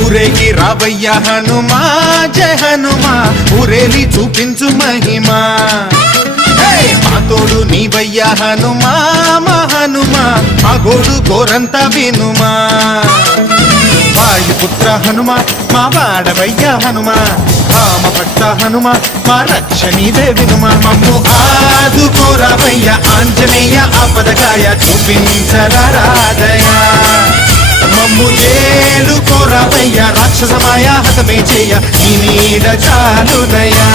ఊరేగి రావయ్య హనుమా జయ హనుమా ఊరేలి చూపించు మహిమా మా తోడు నీవయ్య హనుమా మా హనుమా మా గోడు గోరంత వినుమా వాయుపుత్ర హనుమా మా వాడవయ్య హనుమా రామ భక్త హనుమా మా రక్షణీదే వినుమా మమ్ము ఆదుకోరావయ్య ఆంజనేయ ఆపదకాయ చూపించరాదయా మమ్ము ఏలు కోరావయ్య రాక్షసమాయ హతమే చేయ ఈ నీడ చాలునయా